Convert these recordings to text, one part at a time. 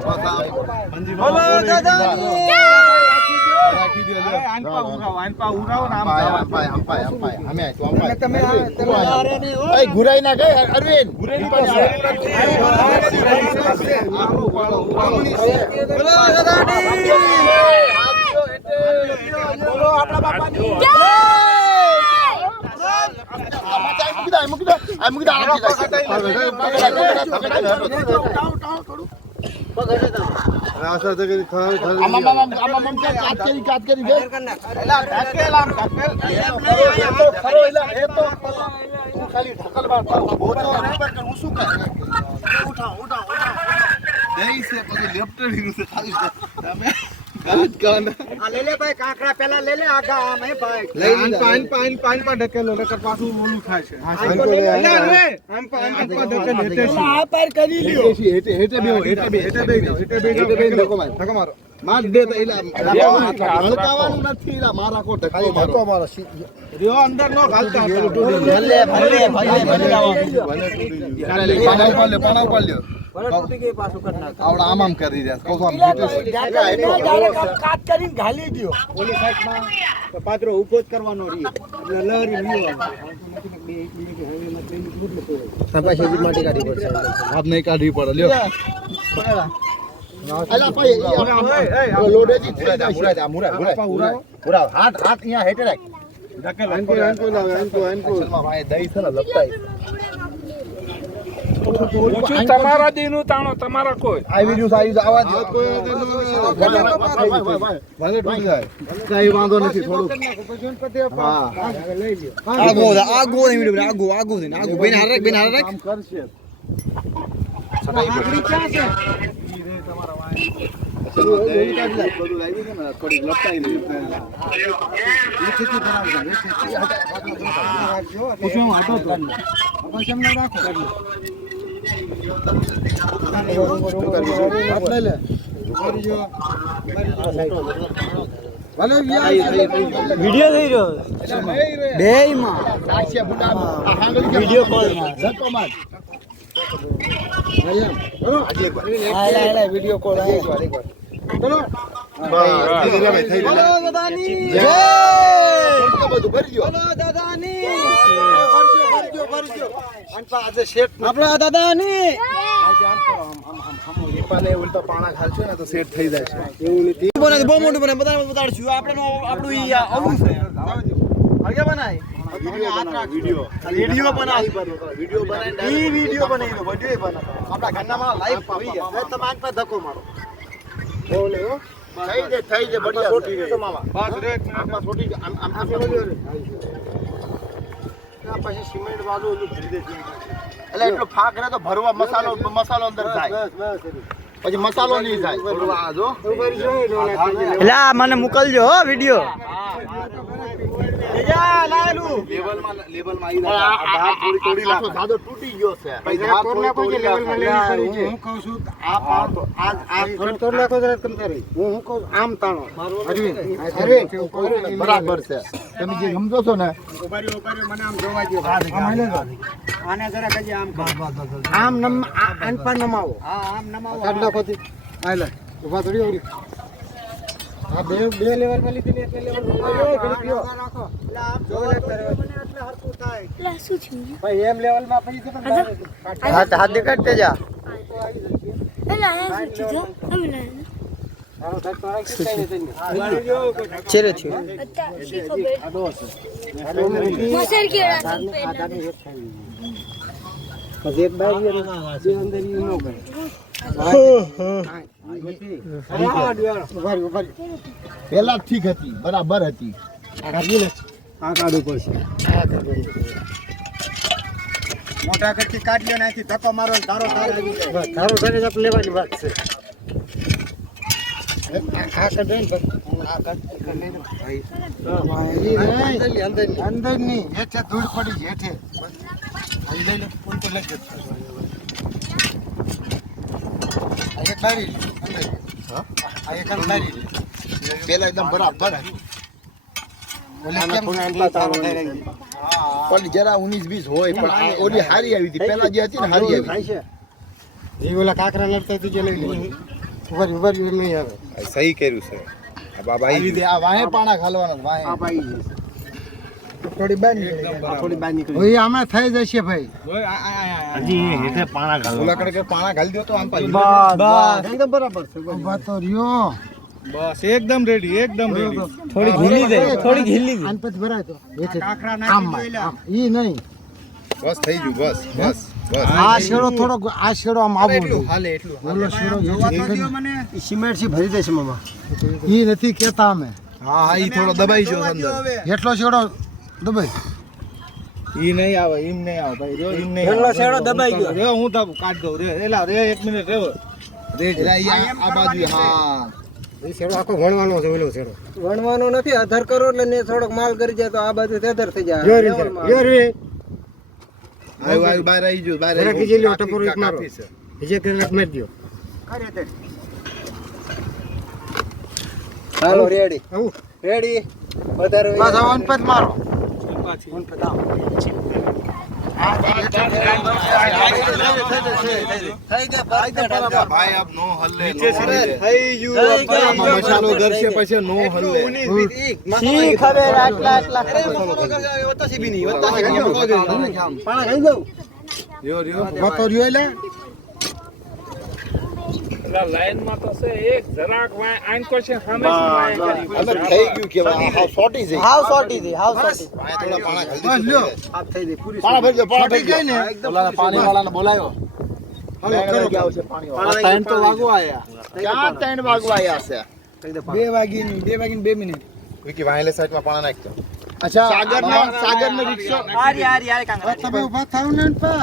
બોલો દાદાની રાખી દો લે આનપા ઉરાવ નામ અમે તમે એ ગુરાઈ ના ગઈ અરવિંદ ગુરાઈ બોલો દાદાની બોલો આપણા બાપાની જય લેલે ભાઈ કાંકરા પેલા લેલે આગા આમ હે ભાઈ પાન ઢકેલો નકર પાછું ઓલું થાય છે આમ ઢકેલો આ પાર કરી લ્યો હેટે બે ધક્કો મારો માર દે તો એલા હલકાવાનું નથી એલા મારા કો ધક્કો મારો રિયો અંદર નો ઘાલતા ભલે પાણા ઉપર લ્યો આવડા આમ કરી રહ્યા કહું આમ કાટ કરીને ઘાલી દયો ઓલી સાઈડમાં પાત્રો ઉભો જ કરવાનો રહી એટલે લહેરી લ્યો પાછી માટી કાઢી પડશે આપ નહીં કાઢવી પડે લ્યો અલા ભાઈ લોડેજી થઈ જાય મુરા હાથ અહીંયા હેઠે રાખ ધકેલ આનકો ભાઈ દઈ છે ને લપટાઈ તમારા દીનું તાણો તમારા કોઈ આવી રહ્યું આવા દો ભલે ટૂટી જાય કઈ વાંધો નથી થોડું હા આગો બેન હારે કામ કરશે આખરી ક્યાં છે થોડી લપટાઈ નહીં વિડિયો થઈ રહ્યો બે માં વિડિયો કોલ માં વિડિયો કોલ ચલો બોલો દાદાની જય બધું ભરી ગયો બોલો દાદાની ભરજો અનપા આજે શેઠ આપણા દાદાની દીપાને ઉલટા પાણા ખાલશો ને તો સેટ થઈ જાય છે એવું નથી બને બહુ મોટું બને બધાને બતાડશું આપણું ઈ ઓલું છે હરકે બનાય વિડિયો બનાવી વિડિયો બનાવી ઈ વિડિયો બનાવી દો વિડિયો બનાવ આપણા ઘરના માં લાઈવ આવી ગયા તમે આન પર ધક્કો મારો બોલે હો થઈ જાય બઢિયા છોટી ગઈ બસ રે આમાં છોટી ગઈ આમ પછી સિમેન્ટ વાળું ઓલું ભરી દે એટલે એટલો ફાક રહે તો ભરવા મસાલો અંદર જાય પછી મસાલો નહીં જાય ભરવા આ જો એટલે મને મોકલજો હો વિડિયો જા લાયલું લેવલમાં આવી જાય આ થોડી થોડી લાખો સાદો તૂટી ગયો છે પછી ધાર થોડી કોઈ લેવલમાં લેવી પડી છે હું કહું છું આ થોડ નાખો જરા કમ તારી હું કહું આમ તાણો અરવિંદ બરાબર છે તમે જે સમજો છો ને ઉભારી મને આમ જોવા દો આને જરા કજી આમ આમ આન પર નમાવો હા આમ નમાવો કાઢ નાખો તી આલે ઉભા થોડી ઓરી આ બે લેવલ માં લીધી એટલે લેવલ રાખો એટલે આમ જો એટલે હરકું થાય લે શું છે ભાઈ એમ લેવલ માં પછી તો હાથ દેખાડતે જા એલા આ શું છે અમે લે મારો ધક્કો રાખી કઈ નહીં ચેરે છે અતા શી ખબર મસર કેળા પછી એક બારી બે અંદર ઈ નો ગઈ પેલા ઠીક હતી બરાબર હતી આ કાઢવું પડશે મોટા કરતી કાઢ્યો નાખી ધક્કો મારો તારો આવી જાય તારો ઘરે જ લેવાની વાત છે આ કઢે ને આ કઢ અંદર ની હેઠે ધૂળ પડી હેઠે અહીં લઈ લે ફૂલ તો લઈ જતો આ એક બારી અંદર આ એક બારી પેલા એકદમ બરાબર હતી ઓલી કેમ તારો થઈ રહી પણ જરા 19-20 હોય પણ આ ઓલી હારી આવી હતી પેલા જે હતી ને હારી આવી થાય છે એ ઓલા કાકરા લડતા હતી જે લઈ લે ઉભર નહીં આવે સહી કર્યું છે આ બાબા આવી દે આ વાહે પાણા ખાલવાના વાહે આ ભાઈ થોડી બાર નીકળી ઓય આમાં થઈ જશે ભાઈ હજી હેઠે પાણા ઓલા કડકે પાણા ઘાલી દો તો આમ પાછી બસ એકદમ બરાબર છે ઉભા તો રહ્યો બસ એકદમ રેડી થોડી ઘીલી દે આન પછી ભરાય તો કાકરા નાખી દો ઈ નહીં બસ થઈ ગયું બસ બસ બસ આ શેડો થોડો આ શેડો આમ આવો એટલું હાલે એટલું ઓલો શેડો મને સિમેન્ટ થી ભરી દેશે મામા ઈ નથી કેતા અમે હા હા ઈ થોડો દબાઈ ગયો અંદર એટલો શેડો દબાઈ ઈ નહીં આવે ઈમ નહીં આવે ભાઈ રહ્યો ઈમ નહીં એટલો શેડો દબાઈ ગયો રે હું તો કાઢ દઉં રે એલા રે 1 મિનિટ રેવ રે આ બાજુ હા એ શેડો આખો વણવાનો છે ઓલો શેડો વણવાનો નથી આધાર કરો એટલે ને થોડોક માલ કરી જાય તો આ બાજુ તેદર થઈ જાય યો રે આયુ બહાર આવી ગયો બહાર જરા કીજે લ્યો ટપરો એક મારો બીજે કલાક મારી દયો કરે તે હાલો રેડી રેડી વધારે બસ ઓન પત મારો ઓન પત આવો ભાઈ આપ નો હલ્લે થઈ ગયું મસાલો ગરશે પછી નો હલ્લે સી ખબર આટલા વતાસી બી નહીં વતાસી પાણા ખાઈ દઉં યો યો વતો રહ્યો એટલે લાઈન માં તો છે એક જરાક વાય આંકો છે સામે વાય કરી અમે થઈ ગયું કે હાવ સોટી છે હાવ સોટી દે હાવ સોટી ભાઈ થોડા પાણા ખાલી બસ લ્યો આપ થઈ દે પૂરી પાણા ભરી દો પાણા ભરી ગઈ ને ઓલાને પાણી વાળાને બોલાયો હાલો કરો આવશે પાણી વાળા ટાઈમ તો વાગવા આયા ક્યાં ટાઈમ વાગવા આયા છે 2 વાગીને 2 મિનિટ વિકી વાહેલે સાઈડમાં પાણા નાખતો અચ્છા સાગરનો રિક્ષો તમે ઉભા થાવ ને પા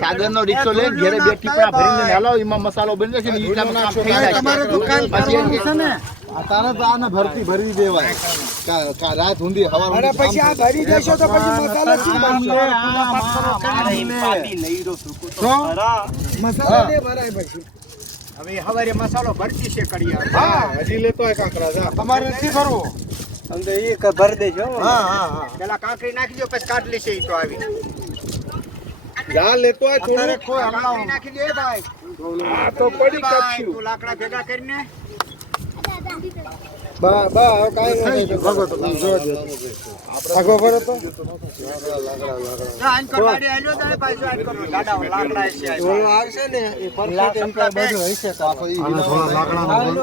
સાગરનો રિક્ષો લઈને ઘરે બે ટીપણા ભરીને હાલો એમાં મસાલો બની જશે ને ઈટામાં કામ થઈ જાય તમારે દુકાન કરવાનું છે ને તારે તો આને ભરતી ભરી દેવાય કા રાત ઊંધી હવા અરે પછી આ ભરી દેશો તો પછી મસાલો શું બનશે તો મસાલો દે ભરાય પછી હવે હવારે મસાલો ભરતી છે કડિયા હા હજી લેતો હોય કાંકરા જા તમારે નથી ભરવો અંદર એ ભર દેજો હા પેલા કાંકરી નાખી દો પછી કાઢ લેશે ઈ તો આવી જા લેતો હોય અત્યારે થોડું કોઈ હમણાં નાખી દે ભાઈ આ તો પડી ભાઈ, કચ્યું તું લાકડા ભેગા કરીને બા બા હવે કાઈ નથી ભગો તો જો જો આગો ભરો તો આન કરવાડે આલ્યો તારે પાછો આન કરો ગાડા લાકડા છે ઓલો આવશે ને એ પરફેક્ટ એમ્પ્લોય બધું હશે તો આના થોડા લાકડાનો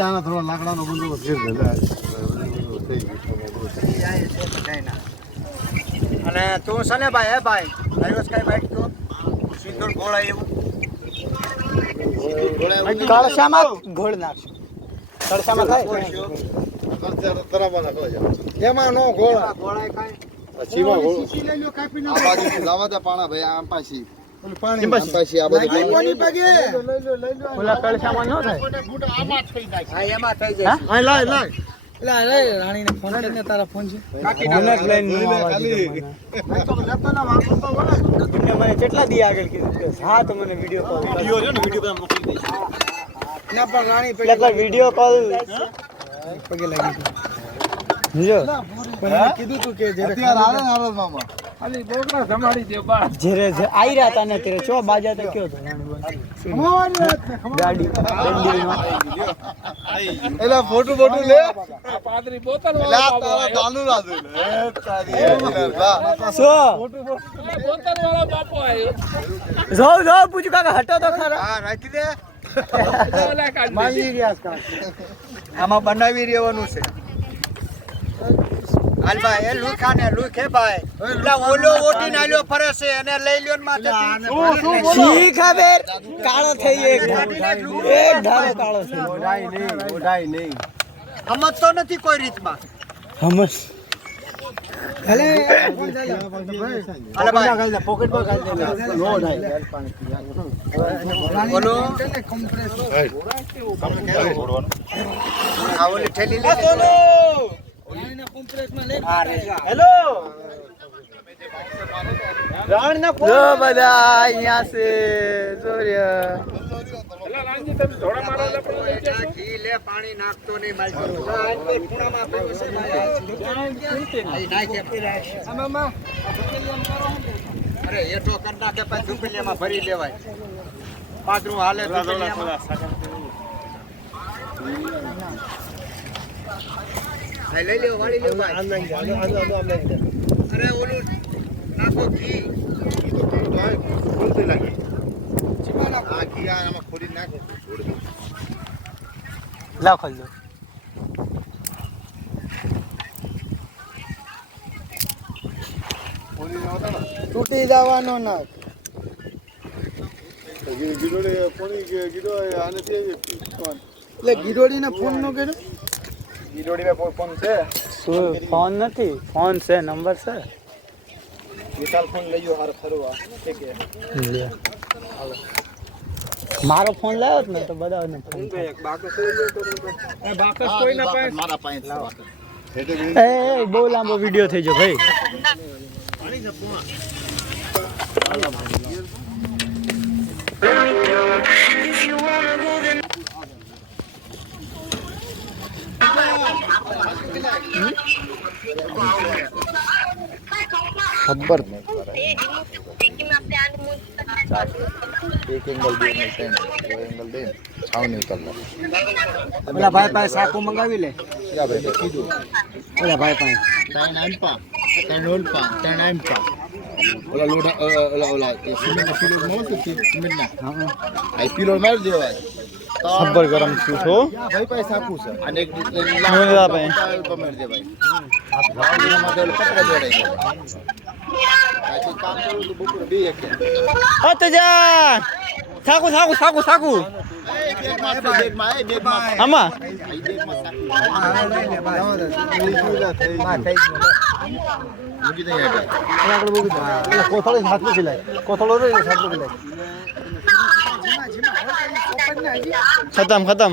આના થોડા લાકડાનો બંદોબસ્ત કરી દે અને તું છે ને ભાઈ હે ભાઈ આવ્યો કઈ બાઈક તો સિંદૂર ગોળા એવું કળશામાં ઘોળ નાખશું કળશામાં થાય એમાં નો ગોળા ગોળા ખાય છીવા ગોળ લઈ લો કાપીને આ બાજુ લાવા દે પાણા ભાઈ આમ પાછી પાણી પાછી આ બાજુ કોની પગે લઈ લો ઓલા કળશામાં નો થાય હા એમાં થઈ જાય હા લાય લાય રાણીને ફોન કરીને તારા ફોન છે કાકી લઈને મને કેટલા દી આગળ કીધું હા તો મને વિડિયો કોલ છે ને વિડિયો પર મોકલી દે ના પણ રાણી પેલા વિડિયો કોલ પગે લાગી જો પણ કીધું તું કે અત્યારે આવે ને આરદ મામા ખાલી બોકડા જમાડી દે બસ જેરે જે આઈ રહ્યા તા ને તેરે ચો બાજા તો કયો તો ગાડી એલા ફોટો બોટો લે આ પાદરી બોતલ એલા વાળો તારા દાનુ રાજુ લે તારી સો બોતલ વાળો બાપો આવ્યો જો પૂછ કાકા હટો તો ખરા હા રાખી દે ઓલા કાઢ માંગી રહ્યા કા આમાં બનાવી રહેવાનું છે હાલ ભાઈ એ લુખા ને લુખે ભાઈ એટલે ઓલો ઓટી નાલ્યો ફરે છે અને લઈ લ્યો ને માથે છી ખબર કાળો થઈ એક ધારો કાળો છે ઓઢાઈ નહીં સમજતો નથી કોઈ રીતમાં સમજ ભલે અલે ભાઈ પોકેટમાં કાઢી દે નો ઓઢાઈ બોલો આ ઓલી ઠેલી લે બોલો હેલો રાણ ના ફોન બધા અહીંયા છે સૂર્ય એલા રાંજી તમે થોડા મારો લે પણ લઈ જશો ઘી લે પાણી નાખતો નહીં મારી આ ખૂણામાં પડ્યું છે અહીં નાખે આમાં અરે એઠો કર નાખે પછી ઝુંપલીમાં ભરી લેવાય પાદરું હાલે ઝુંપલીમાં લઈ લ્યો વાળી લ્યો ભાઈ અરે ઓલું નાખો ઘી ખોલતી લાગી આ ઘી આમાં ખોલી નાખો લાવ ખોલ દો તૂટી જવાનો ના એટલે ગીરોડીને ફોન નો કર્યો ગીરોડી ફોન છે ફોન નથી ફોન છે નંબર છે વિશાલ ફોન લઈ ગયો હાર ફરવા ઠીક છે મારો ફોન લાવ્યો જ ને તો બધાને ફોન એક બાકસ લઈ ગયો તો બાકસ કોઈ ના પાસે મારા પાસે એ બહુ લાંબો વિડિયો થઈ ગયો ભાઈ ખબર એક એંગલ દે એંગલ દે છાવની ઉતારલા ઓલા ભાઈ પાસે સાકુ મંગાવી લે ક્યાં ભાઈ કીધું ઓલા ભાઈ પાસે ત્રણ આંપા ત્રણ ઓલપા ત્રણ આંપા ઓલા લોડા ઓલા સિમેન્ટ પીલો મળતો સિમેન્ટ ના આ પીલો માર દેવાય ખબર ગરમ છું છો ભાઈ પાસે સાકુ છે અને એક ઓલા ભાઈ કમેર દે ભાઈ ભાવના માટે પત્ર જોડે આ તો કામ કરું તો બપોર બે એક અત જા સાકુ સાકુ સાકુ સાકુ આમાં કોથળો હાથ માં ખીલાય કોથળો રે હાથ માં ખીલાય ખતમ ખતમ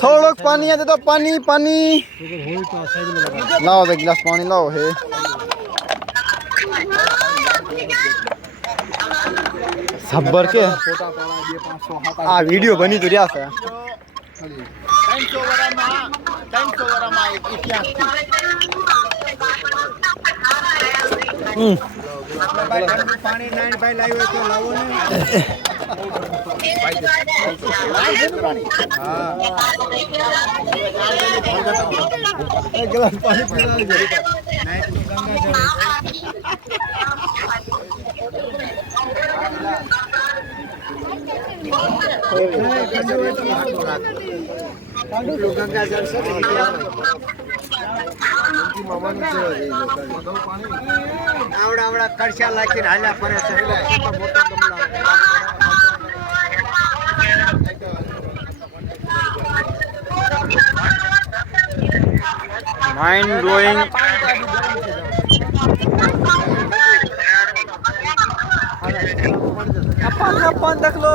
થોડોક પાણી દે તો પાણી પાણી લાવો એક ગ્લાસ પાણી લાવો હે સબ્બર કે આ વિડિયો બની તો રહ્યા છે 300 વર્ષમાં એક ઇતિહાસ પાણી નાઈન ભાઈ લાવ્યો તો લાવો ને એક ગ્લાસ પાણી પીવા આવડા કડશા લાખીને હાલ્યા ફરે છે મોટા ગમલા માઇન્ડ બ્લોઈંગ अपन देख लो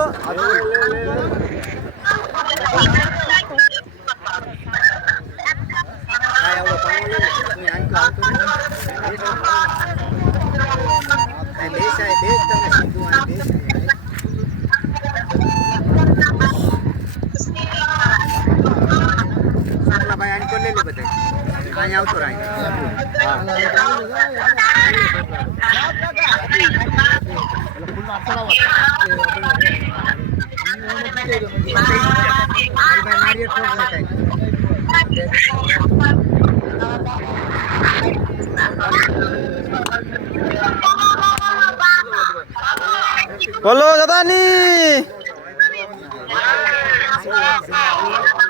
भाई आने को ले ले बता कहीं आओ तो राय बोलो दादानी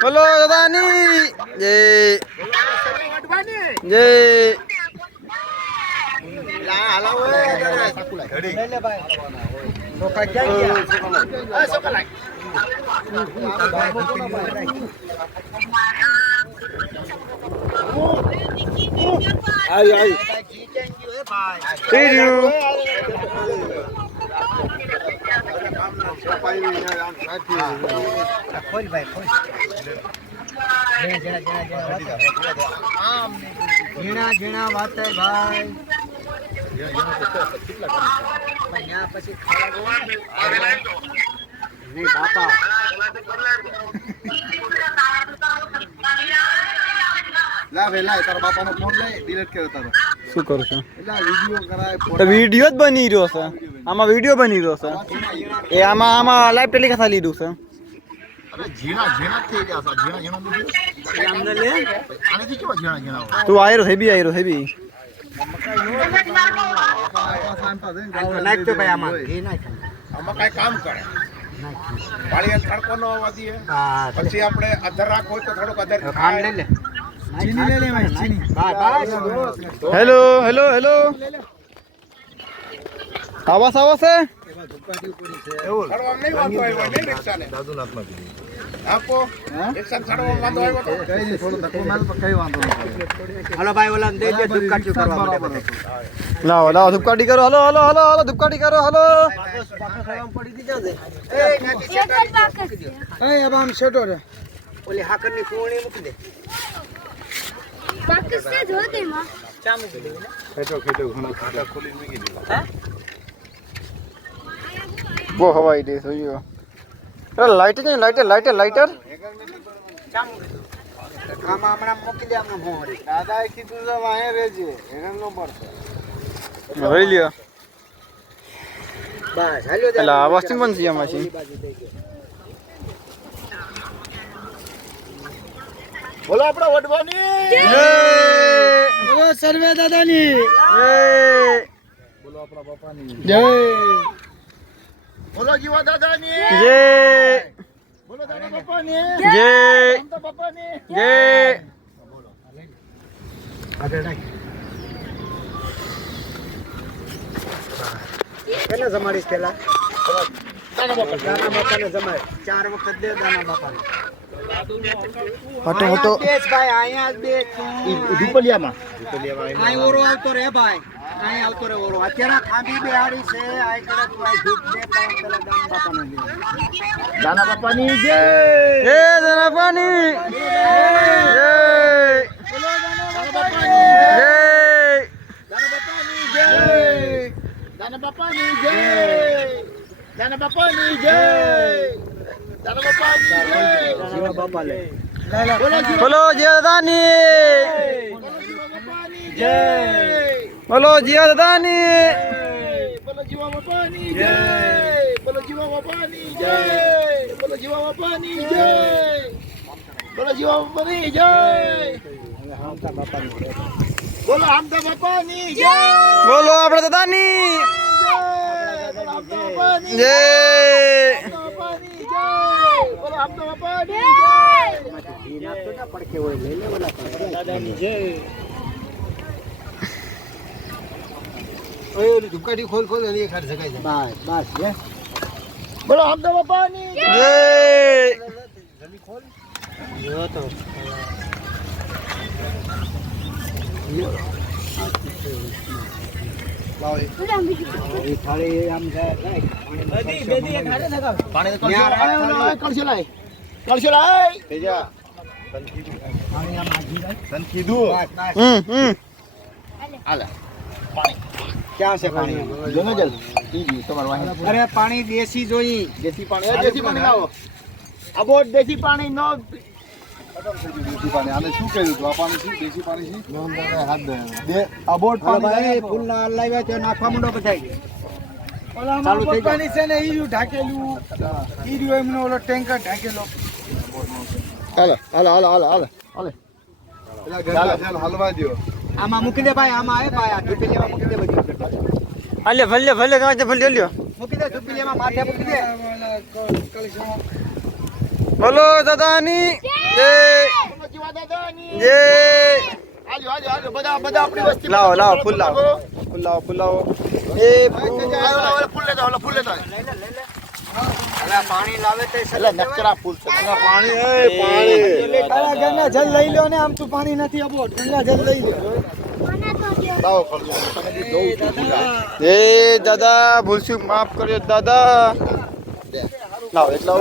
बोलो दादानी जय जय खोल भाई खोल जीना जीना बात है भाई नहीं बापा લા વેલા તારા બાપાનો ફોન લઈ ડિલીટ કર્યો તારો શું કરું છું એટલે વિડિયો કરાય તો વિડિયો જ બની રહ્યો છે આમાં વિડિયો બની રહ્યો છે એ આમાં લાઈવ ટેલિકાસ્ટ લીધું છે અરે ઝીણા થઈ ગયા છે ઝીણા અમને લે આનેથી કેવા ઝીણા તું આયરો હેબી નાખ તો ભાઈ આમાં આમાં કઈ કામ કરે પાણી તડકો ન આવવા દઈએ પછી આપણે અધર રાખ હોય તો થોડુંક અધર ખાંડ લઈ લે ચીની લઈ લે ભાઈ ચીની હેલો આવાસ છે ચડવા નહીં વાંધો આવ્યો નહીં રિક્ષાને આપો રિક્ષા ચડવા વાંધો આવ્યો તો કઈ નહીં થોડો ધક્કો માર તો કઈ વાંધો નહીં હાલો ભાઈ ઓલા દે દે ધુપકાટી કરવા માટે લાવો ધુપકાટી કરો હાલો ધુપકાટી કરો હાલો પડી દી જાજે શેટર બાકસ છે એ अब हम શેટર ઓલી હાકરની પૂણી મૂકી દે બાકસ છે જોતે માં ચા મૂકી દે ખાટા ખોલીને મૂકી દીધા वो हवाई दे सोयो अरे लाइटर ચા મૂકી દે આમાં હમણાં મૂકી દે આમાં મોહરી દાદાએ કીધું છે વાહે રહેજે હેરાન ન પડશે ભરી લ્યો બસ હાલ્યો દે એલા વોશિંગ મશીન છે આમાં છે બોલો આપણે વડવાની બોલો સર્વે દાદાની બોલો આપણા બાપાની જય બોલો જીવા દાદાની જય બોલો દાદા બાપાની જય તો બાપાની જય કેને જમાડીશ પેલા દાના બાપાને જમાડ 4 વખત દે દાના બાપાને હટો બેસ ભાઈ અહીંયા જ બેસ ધુપલિયામાં આય ઓરો આવતો રે ભાઈ આય આવતો રે ઓરો અત્યારે ખાંભી બેહાડી છે આય કરે તું આય ધૂપ દે પણ પેલા દાના બાપાને દે દાના બાપાની જય એ દાના પાણી જય દાના બાપાની જય દાના બાપાની જય દાના બાપાની જય જીવા બાપા લે બોલો જય દાદાની જય બોલો જય દાદાની બોલો જીવા બાપાની જય બોલો જીવા બાપાની જય બોલો જીવા બાપાની જય બોલો જીવા બાપાની જય બોલો આમદા બાપાની જય બોલો આપણે દાદાની બોલો આમદા બાપાની જય બાપાની જય બોલો આમદા બાપાની જય તો ના પડકે હોય લઈ લે ઓલા દાદાની જય ઓય ઓલી ધુપકાટી ખોલ અને એક હાથ જગાઈ જાય બસ લે બોલો આમદા બાપાની જય જય જો તો ઉડા બીજું એ થાળી આમ જાય પાણી કળશે લાય કળશે લાય તેજા પાણી આમ આજી જાય તન કીધું હાલે ક્યાં છે પાણી જોને જલ ઈજી તમાર વાહી અરે પાણી દેશી જોઈ દેશી પાણી લાવો અબોટ દેશી પાણી નો દેશી પાણી આને શું કર્યું તું આ પાણી શું દેશી પાણી છે હાથ દે અબોટ હાલો પાણી ભાઈ ફૂલ ના લાવ્યા છે નાખવા માંડો બધાય ચાલુ થઈ જાય છે ને ઈર્યું ઢાકેલું ઈર્યું એમનો ઓલો ટેન્કર ઢાકેલો હાલે પેલા ઘરના ચાલ હલવા દ્યો આમાં મૂકી દે ભાઈ આમાં આવે ભાઈ આ ધૂપીલીમાં મૂકી દે બધું ભલે કાંઈ છે ભલે લ્યો મૂકી દે ધૂપીલીમાં માથે મૂકી દે બોલો દાદાની જય બોલો જીવા દાદાની જય હાલો બધા આપણી વસ્તી લાવો ફૂલ લાવો એ ફૂલ લેતા હવે આ પાણી લાવે તો એટલે નકરા ફૂલ છે પાણી ગંગા જલ લઈ લો ને આમ તું પાણી નથી અબોટ ગંગા જલ લઈ લો આના તો દે લાવો ખડજો તમે દઉં છું એ દાદા ભૂલશું માફ કર્યો દાદા લાવો એટલા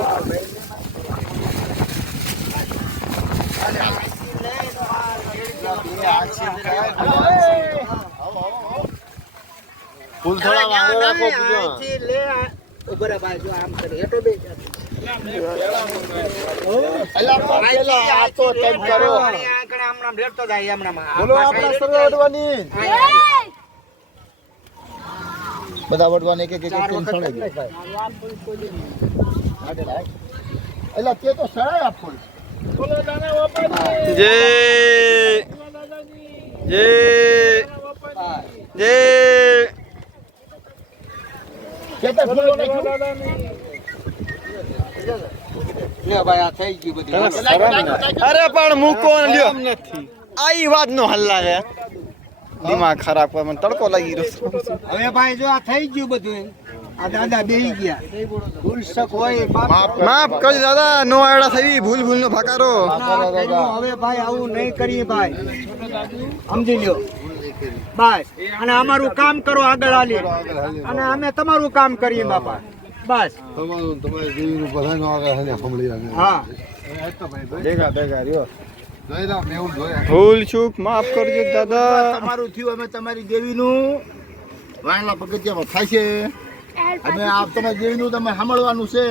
ફૂલ થોડા વાંગો રાખો પૂજો લે બરાબર જો આમ કરે હેઠો બે અલા પેલા આ તો તેમ કરો આંકડે હમણાં રેડતો જાય હમણાં બોલો આપણા સર્વે વડવાની બધા વડવાની એક એક સળે અલા તે તો સળાય આ ફૂલ બોલો દાના બાપાની જય જય જય કેતા ફૂલો નાખ્યું લે ભાઈ આ થઈ ગયું બધું અરે પણ મૂકો લ્યો આઈ વાત નો હલ્લા છે દિમાગ ખરાબ કરે મને તડકો લાગી રહ્યો હવે ભાઈ જો આ થઈ ગયું બધું આ દાદા બેહી ગયા ભૂલ શક હોય માફ કરજો દાદા નો આડા થઈ ભૂલ ભૂલ નો ભાકારો હવે ભાઈ આવું નહીં કરીએ ભાઈ સમજી લ્યો બસ અને અમારું કામ કરો આગળ હાલી અને અમે તમારું કામ કરીએ બાપા બસ તમારે જીવનું બધાનો આગળ હને સાંભળી આવે હા દેખા રહ્યો જોઈલા મેં એવું જોયા ભૂલ ચૂક માફ કરજો દાદા તમારું થયું અમે તમારી દેવીનું વાયલા પગથિયામાં થાય છે અમે આપ તમારી દેવીનું તમે સાંભળવાનું છે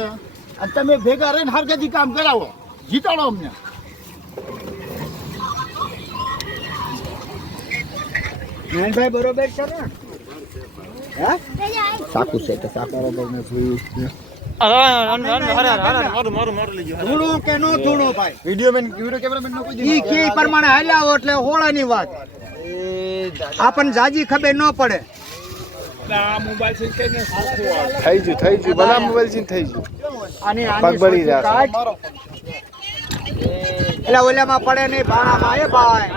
અને તમે ભેગા રહીને હરગતી કામ કરાવો જીતાડો અમને ભાઈ બરોબર છે ને હા સાકું છે કે સાકું બરોબર ને જોયું ધૂણો કે નો ધૂણો ભાઈ વિડિયો કેમેરામેન નો કોઈ ઈ કે પ્રમાણે હાલ્યા એટલે હોળાની વાત આપણને જાજી ખબર ન પડે આ મોબાઈલ છે કે ને સરખું આવે. થઈ ગયું બધા મોબાઈલ થી થઈ ગયું આની પગ બળી સોચી રહ્યા છે. કાઢ. એટલે ઓલામાં પડે નહીં ભાણામાં એ ભાઈ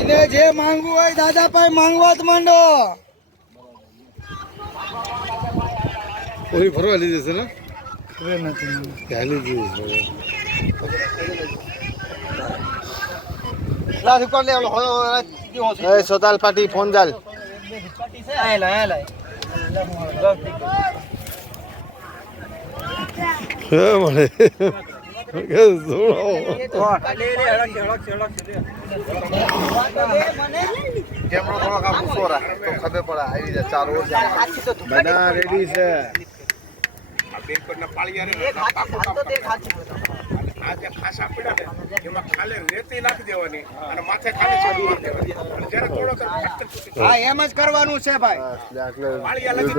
એને જે માંગવું હોય દાદા ભાઈ માંગવા જ માંડો ઓલી ફરવા લીધી છે ને હાલી ગઈ એ સોતાલ પાટી ફોન જાલ મળે કે જોડો કેમરો થોડો કામ ઊંચો રાખ તો ખબર પડે આવી જાય ચાર ઓર બધા રેડી છે આ બેનપણના પાળિયારે પાકું કામ કરવાનું. આ જે ખાસા પડ્યા ને એમાં ખાલી રેતી નાખી દેવાની અને માથે ખાલી ચડી દેવાની અને જ્યારે થોડોક ફટકન તૂટી હા એમ જ કરવાનું છે ભાઈ પાળિયા લગી